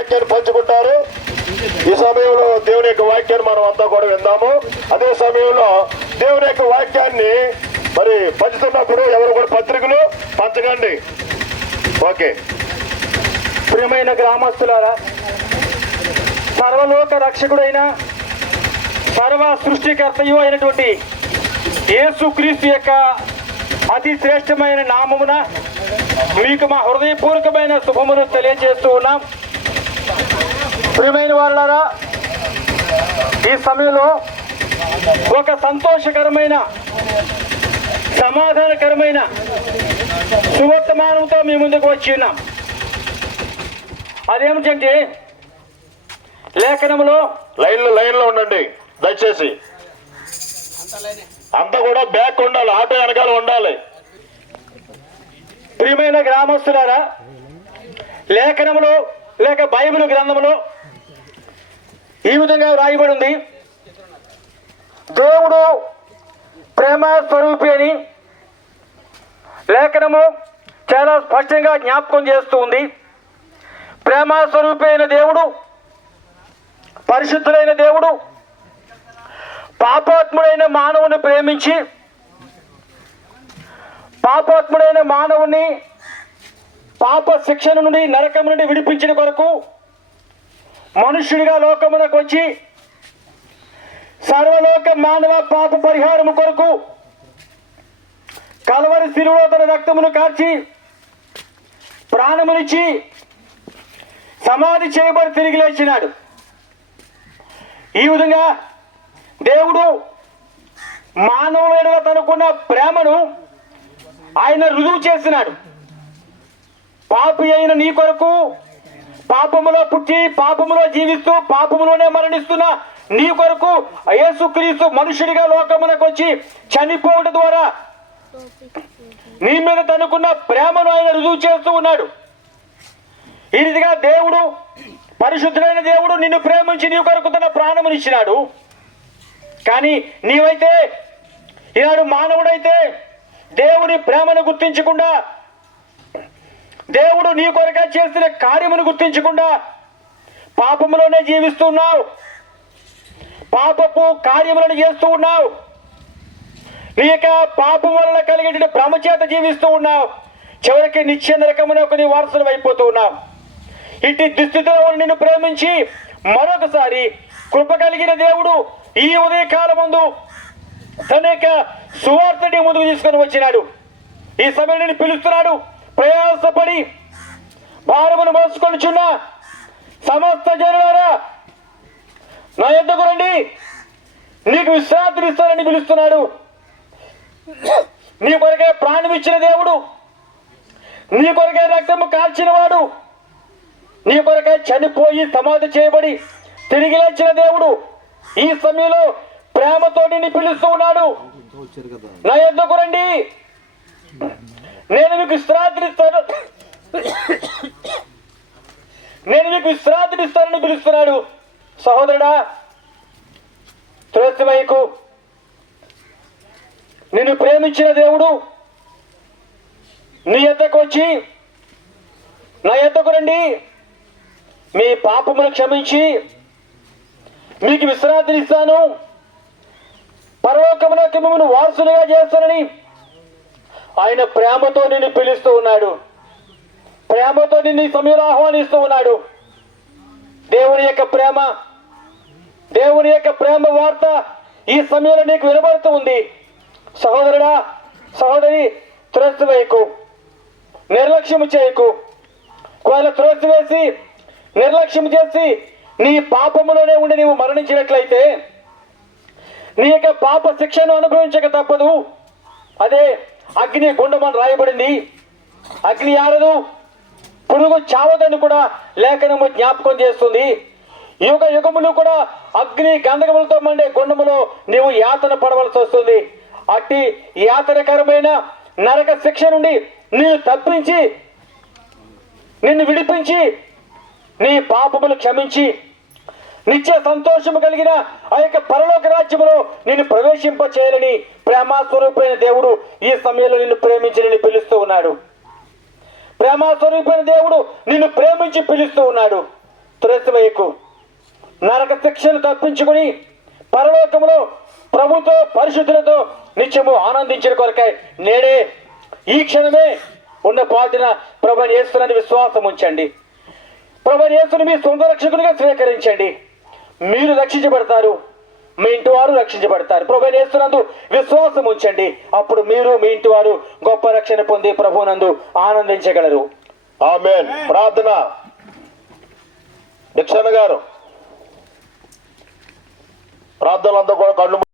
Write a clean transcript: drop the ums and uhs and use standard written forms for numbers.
వాక్యాన్ని పంచుకుంటారు. ఈ సమయంలో దేవుని యొక్క వాక్యాన్ని మనం అంతా కూడా విందాము. అదే సమయంలో దేవుని యొక్క వాక్యాన్ని మరి పంచుతున్నప్పుడు ఎవరు కూడా పత్రికలు పంచకండి. ఓకే. ప్రియమైన గ్రామస్తులారా, సర్వలోక రక్షకుడైన సర్వ సృష్టికర్తయు అయినటువంటి యేసుక్రీస్తు యొక్క అతి శ్రేష్టమైన నామమున మీకు మా హృదయపూర్వకమైన శుభమును తెలియజేస్తూ ఉన్నాం. ప్రియమైన వారులారా, ఈ సమయంలో ఒక సంతోషకరమైన సమాధానకరమైన సువర్తమానంతో మీ ముందుకు వచ్చి ఉన్నాం. అదేమిటంటే లేఖనములో లైన్లో ఉండండి దయచేసి. అంతా కూడా బ్యాక్ ఉండాలి, ఆటో వెనకాల ఉండాలి. ప్రియమైన గ్రామస్తులారా, లేఖనములో లేక బైబిల్ గ్రంథములో ఈ విధంగా వ్రాయబడి ఉంది. దేవుడు ప్రేమ స్వరూపి అని లేఖనము చాలా స్పష్టంగా జ్ఞాపకం చేస్తూ ఉంది. ప్రేమ స్వరూపి అయిన దేవుడు, పరిశుద్ధులైన దేవుడు పాపాత్ముడైన మానవుని ప్రేమించి పాపాత్ముడైన మానవుని పాప శిక్షణ నుండి నరకం నుండి విడిపించిన కొరకు మనుష్యుడిగా లోకమునకు వచ్చి సర్వలోక మానవ పాప పరిహారము కొరకు కల్వరి శిలువలో తన రక్తమును కార్చి ప్రాణమునిచ్చి సమాధి చేయబడి తిరిగి లేచినాడు. ఈ విధంగా దేవుడు మానవులుగా తనకున్న ప్రేమను ఆయన రుజువు చేసినాడు. పాపి అయిన నీ కొరకు పాపములో పుట్టి పాపములో జీవిస్తూ పాపములోనే మరణిస్తున్న నీ కొరకు యేసుక్రీస్తు మనుషుడిగా లోకమునకు వచ్చి చనిపోవడం ద్వారా నీ మీద తనకున్న ప్రేమను ఆయన రుజువు చేస్తూ ఉన్నాడు. ఈ రీతిగా దేవుడు, పరిశుద్ధులైన దేవుడు నిన్ను ప్రేమించి నీ కొరకు తన ప్రాణమునిచ్చినాడు. కానీ నీవైతే ఈనాడు మానవుడైతే దేవుని ప్రేమను గుర్తించకుండా, దేవుడు నీ కొరగా చేసిన కార్యమును గుర్తించకుండా పాపములోనే జీవిస్తున్నావు, పాపపు కార్యములను చేస్తూ ఉన్నావు. నీ యొక్క పాపం వలన కలిగిన భ్రమ చేత జీవిస్తూ ఉన్నావు. చివరికి నిత్య నరకమునకు నీ వారసులు అయిపోతూ ఉన్నావు. ఇటు దుస్థితిలో నిన్ను ప్రేమించి మరొకసారి కృప కలిగిన దేవుడు ఈ ఉదయకాలం ముందు తన యొక్క సువార్తని ముందుకు తీసుకొని వచ్చినాడు. ఈ సమయంలో నేను పిలుస్తున్నాడు. ప్రయాసపడి భారమును మోసుకొనిచున్న సమస్త జనులారా నా యొద్దకు రండి, నీకు విశ్రాంతిని ఇస్తానని పిలుస్తున్నాడు. నీ కొరకే ప్రాణం ఇచ్చిన దేవుడు, నీ కొరకే రక్తము కాల్చిన వాడు, నీ కొరకే చనిపోయి సమాధి చేయబడి తిరిగి లేచిన దేవుడు ఈ సమయంలో ప్రేమతో నిన్ను పిలుస్తూ ఉన్నాడు. నా యొద్దకు రండి, నేను మీకు విశ్రాంతినిస్తాను, నేను మీకు విశ్రాంతినిస్తానని పిలుస్తున్నాడు. సహోదరుడా, త్రోసివేయకు. నిన్ను ప్రేమించిన దేవుడు నీ యొద్దకు వచ్చి నా యొద్దకు రండి, మీ పాపమును క్షమించి మీకు విశ్రాంతినిస్తాను, పరలోకమునకు మిమ్మల్ని వారసులుగా చేస్తానని ఆయన ప్రేమతో నిన్ను పిలుస్తూ ఉన్నాడు. ప్రేమతో నిన్ను ఈ సమయంలో ఆహ్వానిస్తూ ఉన్నాడు. దేవుని యొక్క ప్రేమ, దేవుని యొక్క ప్రేమ వార్త ఈ సమయంలో నీకు వినబడుతూ ఉంది. సహోదరుడా, సహోదరి, త్రోసివేయకు, నిర్లక్ష్యము చేయకు. ఒకవేళ త్రోసివేసి నిర్లక్ష్యం చేసి నీ పాపములోనే ఉండి నీవు మరణించినట్లయితే నీ యొక్క పాప శిక్షను అనుభవించక తప్పదు. అదే అగ్ని గుండమని రాయబడింది. అగ్ని ఆరదు, పురుగు చావదని కూడా లేఖనము జ్ఞాపకం చేస్తుంది. యుగ యుగములు కూడా అగ్ని గంధకములతో మండే గుండములో నీవు యాతన పడవలసి వస్తుంది. అట్టి యాతనకరమైన నరక శిక్ష నుండి నీవు తప్పించి, నిన్ను విడిపించి, నీ పాపములు క్షమించి నిత్య సంతోషము కలిగిన ఆ యొక్క పరలోక రాజ్యములో నిన్ను ప్రవేశింప చేయాలని ప్రేమస్వరూపైన దేవుడు ఈ సమయంలో నిన్ను ప్రేమించి నిన్ను పిలుస్తూ ఉన్నాడు. ప్రేమస్వరూపైన దేవుడు నిన్ను ప్రేమించి పిలుస్తూ ఉన్నాడు. త్రోసివేయకు. నరక శిక్షను తప్పించుకుని పరలోకములో ప్రభుతో పరిశుద్ధులతో నిత్యము ఆనందించిన కొరకై నేడే ఈ క్షణమే ఉన్న పాటిన ప్రభుని యేసుని విశ్వాసం ఉంచండి. ప్రభుని యేసుని మీ సొంత రక్షకునిగా స్వీకరించండి. మీరు రక్షించబడతారు, మీ ఇంటి వారు రక్షించబడతారు. ప్రభుని యేసునందు విశ్వాసం ఉంచండి. అప్పుడు మీరు మీ ఇంటి వారు గొప్ప రక్షణ పొంది ప్రభునందు ఆనందించగలరు. ఆమేన్. ప్రార్థన. దీక్షణ గారు ప్రార్థనలంతా కూడా కళ్ళు